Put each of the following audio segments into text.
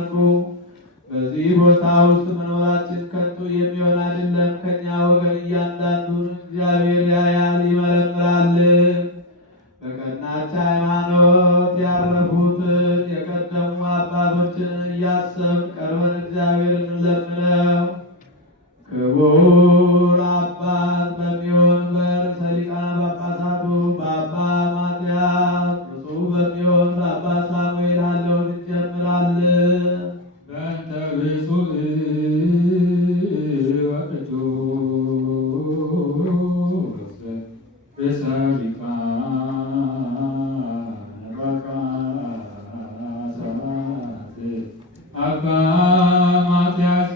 አድርጉ። በዚህ ቦታ ውስጥ መኖራችን ከንቱ የሚሆን አይደለም። ከእኛ ወገን እያንዳንዱን እግዚአብሔር ያያል ይመረምራል። በቀናች ሃይማኖት ያረፉትን የቀደሙ አባቶችን እያሰብን ቀርበን እግዚአብሔርን እንለምነው። ክቡር አባት በሚሆን በርዕሰ ሊቃነ ጳጳሳቱ በአባ ማትያስ፣ ብፁዕ በሚሆን በአባ ሳሙኤል ሀለውን እንጀምራለን። በእንተ ብፁዕ ወቅዱስ ርእሰ ሊቃነ ጳጳሳት አባ ማትያስ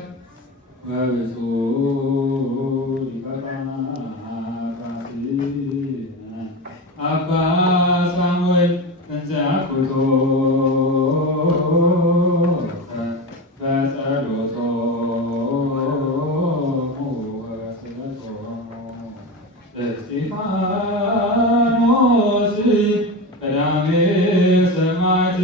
ወብፁዕ ሊቀ ጳጳሳት አባ ሳሙኤል እንዘ አኩቶ በጸሎቶሙ ወበስዕለቶሙ እስጢፋኖስ ቀዳሜ ሰማዕት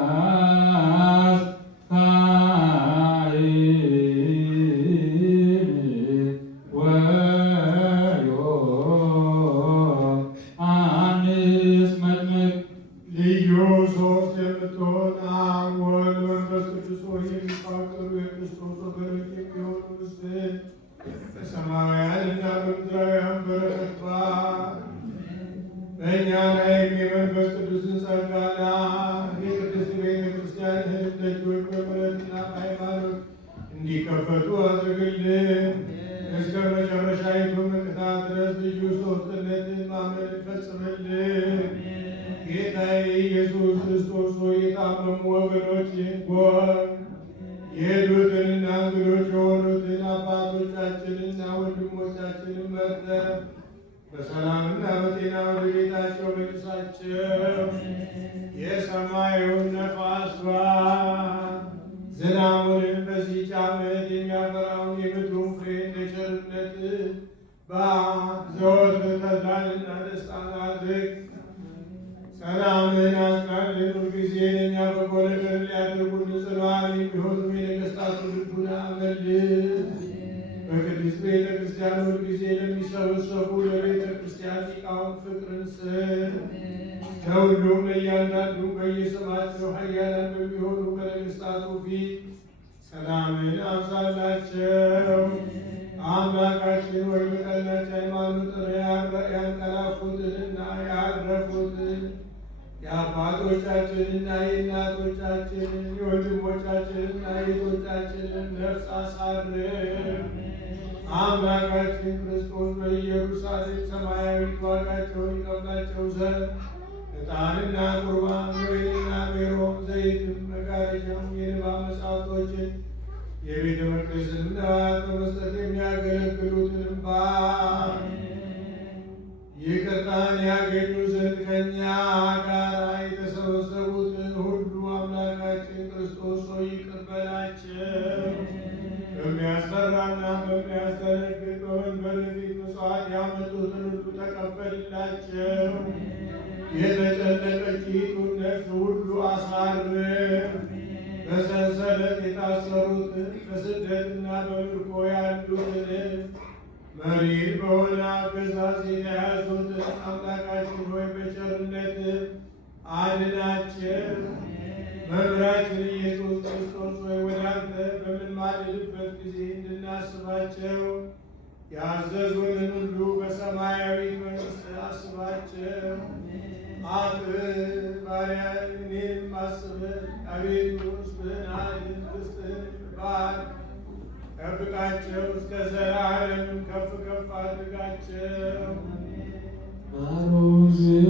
ዘካርያስ ካህን ወዮሐንስ መጥምቅ ልዩ ሦስት የምትሆን አብ ወልድ መንፈስ ቅዱስ ሆይ የሚፋቀሩ የክርስቶስ ወገኖች የሚሆኑ ምስል በሰማያውያንና በምድራውያን በረከት በእኛ ላይም የመንፈስ ቅዱስን ጸጋና የቅድስት ቤተ ክርስቲያንህን ደጆች በምሕረትና በሃይማኖት እንዲከፈቱ አድርግልን። እስከ መጨረሻይቱ ምቅታት ድረስ ልዩ ሦስትነትን ማመን ፈጽምልን። ጌታዬ ኢየሱስ ክርስቶስ ሆይ የታመሙ ወገኖችን ጎብኝ። የሄዱትንና እንግዶች የሆኑትን አባቶቻችንና ወንድሞቻችንን መርተህ በሰላምና በጤና ወደ ቤታቸው መልሳቸው። የሰማዩን ነፋስ ዝናቡንም በዚህች ዓመት የሚያፈራውን የምድሩን ፍሬ እንደ ቸርነትህ ዘወትር ተድላንና ደስታን አድርግ። ሰላምን አጽናልን። ሁልጊዜ ለእኛ በጎ ነገር ሊያደርጉልን ጽኑዓን የሚሆኑ የነገሥታቱን ልቡና መልስ። በቅድስት ቤተ ክርስቲያን ሁልጊዜ ለሚሰበሰቡ ለቤተ ክርስቲያን ሊቃውንት ፍቅርን ስጥ። ለሁሉም ለእያንዳንዱ በየስማቸው ኃያላን በሚሆኑ በነገሥታቱ ፊት ሰላምን አብዛላቸው። አምላካችን ወይ በቀናች ሃይማኖት ያንቀላፉትንና ያረፉትን የአባቶቻችንና የእናቶቻችንን የወንድሞቻችንና የእህቶቻችንን ነፍስ አሳርፍ። አምላካችን ክርስቶስ በኢየሩሳሌም ሰማያዊት ዋጋቸውን ይከፍላቸው ዘንድ ዕጣንና ቁርባን፣ ወይንና ሜሮን፣ ዘይትም፣ መጋረጃም፣ የንባብ መጻሕፍቶችን የቤተ መቅደስንም ነዋያት በመስጠት የሚያገለግሉትን ይቅርታን ያገኙ ዘንድ ከእኛ ጋር የተሰበሰቡትን ሁሉ አምላካችን ክርስቶስ ሆይ ይቅር በላቸው። በሚያስፈራና በሚያስደነግጥ በመንበር ፊት ምጽዋት ያመጡትን ሁሉ ተቀበልላቸው። የተጨነቀችይቱን ነፍስ ሁሉ አሳርፍ። በሰንሰለት የታሰሩትን በስደትና በምርኮ ያሉትን መሪር በሆነ አገዛዝ የተያዙትን አምላካችን ሆይ በቸርነት አድናቸው። መምህራችን ኢየሱስ ክርስቶስ ሆይ ወደ አንተ በምንማልድበት ጊዜ እንድናስባቸው ያዘዙንን ሁሉ በሰማያዊ መንግሥት አስባቸው። ባሪያህን እኔንም አስበህ አቤቱ ሕዝብህን አድን፣ ርስትህን ባርክ። ጠብቃቸው እስከ ዘላለምም ከፍ ከፍ አድርጋቸው። አሩዝዮ